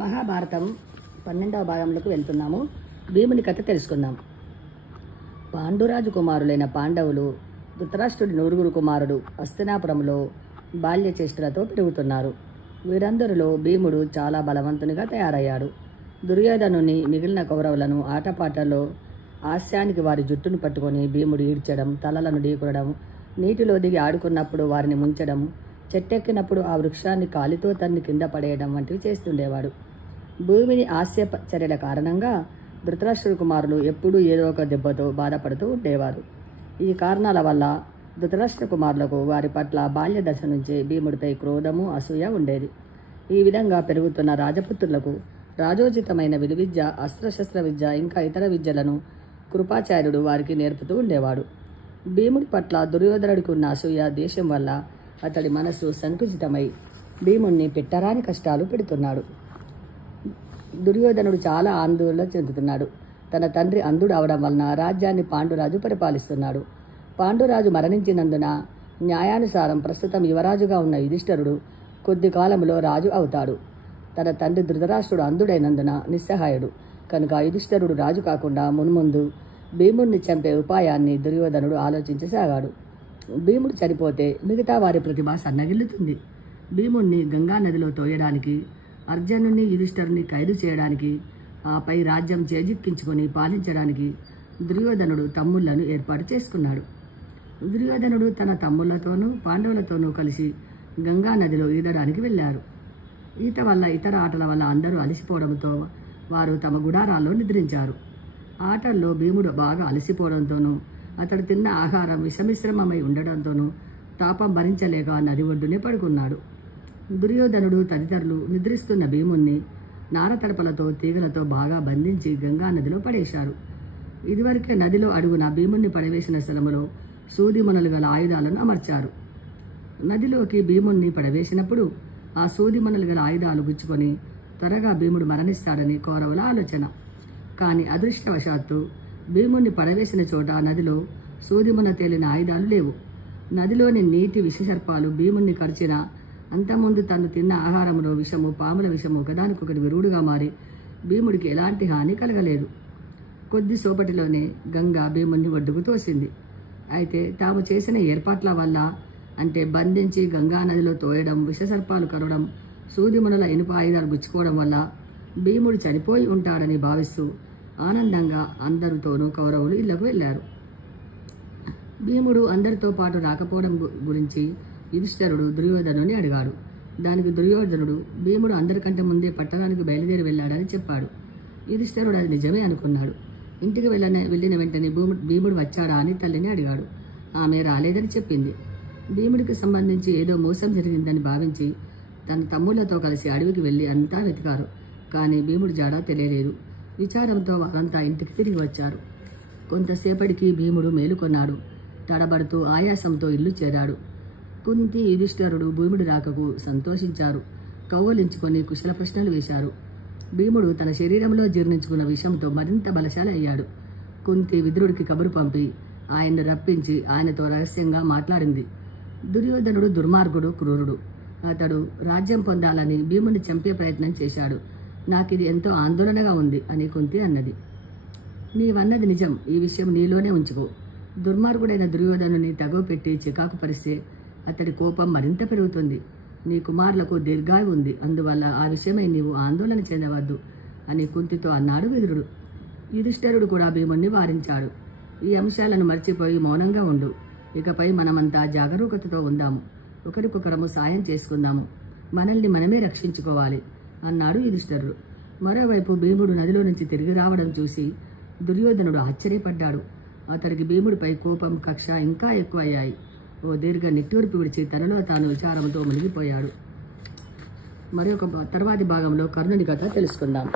మహాభారతం 12వ భాగంలోకి వెళ్తున్నాము. భీముని కథ తెలుసుకుందాం. పాండురాజు కుమారులైన పాండవులు ధృతరాష్ట్రుడి నూరుగురు కుమారుడు హస్తినాపురంలో బాల్య చేష్టలతో పెరుగుతున్నారు. వీరందరిలో భీముడు చాలా బలవంతునిగా తయారయ్యాడు. దుర్యోధనుని మిగిలిన కౌరవులను ఆటపాటల్లో హాస్యానికి వారి జుట్టును పట్టుకొని భీముడు ఈడ్చడం, తలలను ఢీకొనడం, నీటిలో దిగి ఆడుకున్నప్పుడు వారిని ముంచడం, చెట్టెక్కినప్పుడు ఆ వృక్షాన్ని కాలితో తన్ని కింద పడేయడం వంటివి చేస్తుండేవాడు. భూమిని హాస్య చర్యల కారణంగా ధృతరాష్ట్రుడి కుమారులు ఎప్పుడూ ఏదో ఒక దెబ్బతో బాధపడుతూ ఉండేవారు. ఈ కారణాల వల్ల ధృతరాష్ట్ర కుమారులకు వారి పట్ల బాల్య దశ నుంచే భీముడిపై క్రోధము, అసూయ ఉండేది. ఈ విధంగా పెరుగుతున్న రాజపుత్రులకు రాజోచితమైన విలువిద్య, అస్త్రశస్త్ర విద్య, ఇంకా ఇతర విద్యలను కృపాచార్యుడు వారికి నేర్పుతూ ఉండేవాడు. భీముడి పట్ల దుర్యోధనుడికి ఉన్న అసూయ దేశం వల్ల అతడి మనసు సంకుచితమై భీముణ్ణి పెట్టరాని కష్టాలు పెడుతున్నాడు. దుర్యోధనుడు చాలా ఆందోళన చెందుతున్నాడు. తన తండ్రి అంధుడు అవడం వలన రాజ్యాన్ని పాండురాజు పరిపాలిస్తున్నాడు. పాండురాజు మరణించినందున న్యాయానుసారం ప్రస్తుతం యువరాజుగా ఉన్న యుధిష్ఠిరుడు కొద్ది కాలంలో రాజు అవుతాడు. తన తండ్రి ధృతరాష్ట్రుడు అంధుడైనందున నిస్సహాయుడు కనుక యుధిష్ఠిరుడు రాజు కాకుండా మున్ముందు భీముడిని చంపే ఉపాయాన్ని దుర్యోధనుడు ఆలోచించసాగాడు. భీముడు చనిపోతే మిగతా వారి ప్రతిభ సన్నగిల్లుతుంది. భీముణ్ణి గంగా నదిలో తోయడానికి, అర్జునుని యుధిష్ఠిరుని ఖైదు చేయడానికి, ఆపై రాజ్యం చేజిక్కించుకొని పాలించడానికి దుర్యోధనుడు తమ్ముళ్లను ఏర్పాటు చేసుకున్నాడు. దుర్యోధనుడు తన తమ్ముళ్లతోనూ పాండవులతోనూ కలిసి గంగా నదిలో ఈదడానికి వెళ్ళారు. ఈత వల్ల ఇతర ఆటల వల్ల అందరూ అలసిపోవడంతో వారు తమ గుడారాల్లో నిద్రించారు. ఆటల్లో భీముడు బాగా అలసిపోవడంతోనూ అతడు తిన్న ఆహారం విషమిశ్రమమై ఉండడంతోనూ తాపం భరించలేక నది ఒడ్డునే పడుకున్నాడు. దుర్యోధనుడు తదితరులు నిద్రిస్తున్న భీముణ్ణి నారతడపలతో తీగలతో బాగా బంధించి గంగా నదిలో పడేశారు. ఇదివరకే నదిలో అడుగున భీముణ్ణి పడవేసిన స్థలములో సూదిమొనలు గల ఆయుధాలను అమర్చారు. నదిలోకి భీముణ్ణి పడవేసినప్పుడు ఆ సూదిమొనలు గల ఆయుధాలు గుచ్చుకొని త్వరగా భీముడు మరణిస్తాడని కౌరవుల ఆలోచన. కానీ అదృష్టవశాత్తు భీముణ్ణి పడవేసిన చోట నదిలో సూదిమున తేలిన ఆయుధాలు లేవు. నదిలోని నీటి విషసర్పాలు భీముణ్ణి కరిచిన అంతకుముందు తను తిన్న ఆహారంలో విషము, పాముల విషము ఒకదానికొకటి విరుగుడుగా మారి భీముడికి ఎలాంటి హాని కలగలేదు. కొద్ది సోపటిలోనే గంగా భీముణ్ణి ఒడ్డుకు తోసింది. అయితే తాము చేసిన ఏర్పాట్ల వల్ల, అంటే బంధించి గంగా నదిలో తోయడం, విషసర్పాలు కరవడం, సూదిమునల ఇనుప ఆయుధాలు గుచ్చుకోవడం వల్ల భీముడు చనిపోయి ఉంటాడని భావిస్తూ ఆనందంగా అందరితోనూ కౌరవులు ఇళ్లకు వెళ్ళారు. భీముడు అందరితో పాటు రాకపోవడం గురించి యుధిష్ఠిరుడు దుర్యోధనుని అడిగాడు. దానికి దుర్యోధనుడు భీముడు అందరికంటే ముందే పట్టణానికి బయలుదేరి వెళ్ళాడని చెప్పాడు. యుధిష్ఠిరుడు అది నిజమే అనుకున్నాడు. ఇంటికి వెళ్ళిన వెంటనే భీముడు వచ్చాడా అని తల్లిని అడిగాడు. ఆమె రాలేదని చెప్పింది. భీముడికి సంబంధించి ఏదో మోసం జరిగిందని భావించి తన తమ్ముళ్లతో కలిసి అడవికి వెళ్ళి అంతా వెతికారు. కానీ భీముడు జాడా తెలియలేదు. విచారంతో వారంతా ఇంటికి తిరిగి వచ్చారు. కొంతసేపటికి భీముడు మేలుకొన్నాడు. తడబడుతూ ఆయాసంతో ఇల్లు చేరాడు. కుంతి, యుధిష్ఠిరుడు భీముడి రాకకు సంతోషించారు. కౌగలించుకొని కుశల ప్రశ్నలు వేశారు. భీముడు తన శరీరంలో జీర్ణించుకున్న విషంతో మరింత బలశాలి అయ్యాడు. కుంతి విదురుడికి కబురు పంపి ఆయన్ను రప్పించి ఆయనతో రహస్యంగా మాట్లాడింది. దుర్యోధనుడు దుర్మార్గుడు, క్రూరుడు. అతడు రాజ్యం పొందాలని భీముడిని చంపే ప్రయత్నం చేశాడు. నాకిది ఎంతో ఆందోళనగా ఉంది అని కుంతి అన్నది. నీవన్నది నిజం. ఈ విషయం నీలోనే ఉంచుకో. దుర్మార్గుడైన దుర్యోధనుని తగవపెట్టి చికాకు పరిస్తే అతడి కోపం మరింత పెరుగుతుంది. నీ కుమారులకు దీర్ఘాయు ఉంది. అందువల్ల ఆ విషయమై నీవు ఆందోళన చెందవద్దు అని కుంతితో అన్నాడు విదురుడు. యుధిష్ఠిరుడు కూడా భీముణ్ణి వారించాడు. ఈ అంశాలను మర్చిపోయి మౌనంగా ఉండు. ఇకపై మనమంతా జాగరూకతతో ఉందాము. ఒకరికొకరము సాయం చేసుకుందాము. మనల్ని మనమే రక్షించుకోవాలి అన్నాడు యుధిష్ఠిరుడు. మరోవైపు భీముడు నదిలో నుంచి తిరిగి రావడం చూసి దుర్యోధనుడు ఆశ్చర్యపడ్డాడు. అతడికి భీముడిపై కోపం, కక్ష ఇంకా ఎక్కువయ్యాయి. ఓ దీర్ఘ నిట్టూర్పు విడిచి తనలో తాను విచారంతో మునిగిపోయాడు. తర్వాతి భాగంలో కర్ణుని కథ తెలుసుకుందాం.